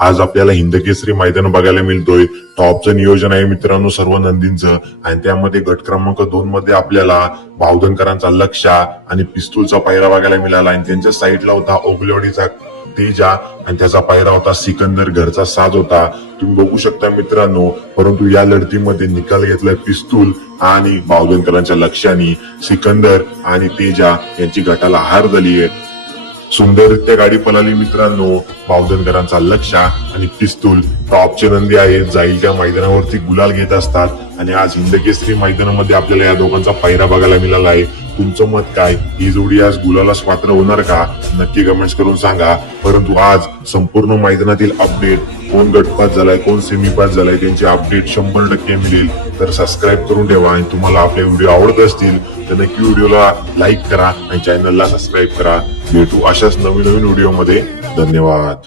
आज आपल्याला हिंदकेसरी मैदान बघायला मिळतोय। टॉपचं नियोजन आहे मित्रांनो सर्व नंदींचं आणि त्यामध्ये गट क्रमांक 2 मध्ये आपल्याला बावधनकरांचा लक्ष्य आणि पिस्तूलचा पायरा बघायला मिळाला आणि त्यांच्या साईडला होता ओगलेवाडीचा तेजा आणि त्याचा पायरा होता सिकंदर, घरचा साज होता। तुम्ही बघू शकता मित्रांनो, परंतु या लढतीमध्ये निकाल घेतलाय पिस्तूल आणि बावधनकरांच्या लक्ष्याने। सिकंदर आणि तेजा यांची गटाला हार झाली आहे। सुंदररित्या गाडी पळाली मित्रांनो। बावधनकरांचा लक्ष्य आणि पिस्तूल टॉपचे नंदी आहेत, जाईल त्या मैदानावरती गुलाल घेत असतात आणि आज हिंदकेसरी मैदानामध्ये आपल्याला या दोघांचा पायरा बघायला मिळाला आहे। तुमचं मत काय? ही जोडी आज गुलालास पात्र होणार का? नक्की कमेंट्स करून सांगा। परंतु आज संपूर्ण मैदानातील अपडेट, कोण गटपास झालाय, कोण सेमीपास झालाय, त्यांची अपडेट 100% मिळेल। तर सबस्क्राईब करून ठेवा आणि तुम्हाला आपले व्हिडिओ आवडत असतील तर नक्की व्हिडिओला लाईक करा आणि चॅनलला सबस्क्राईब करा। भेटू अशाच नवीन व्हिडिओ मध्ये। धन्यवाद।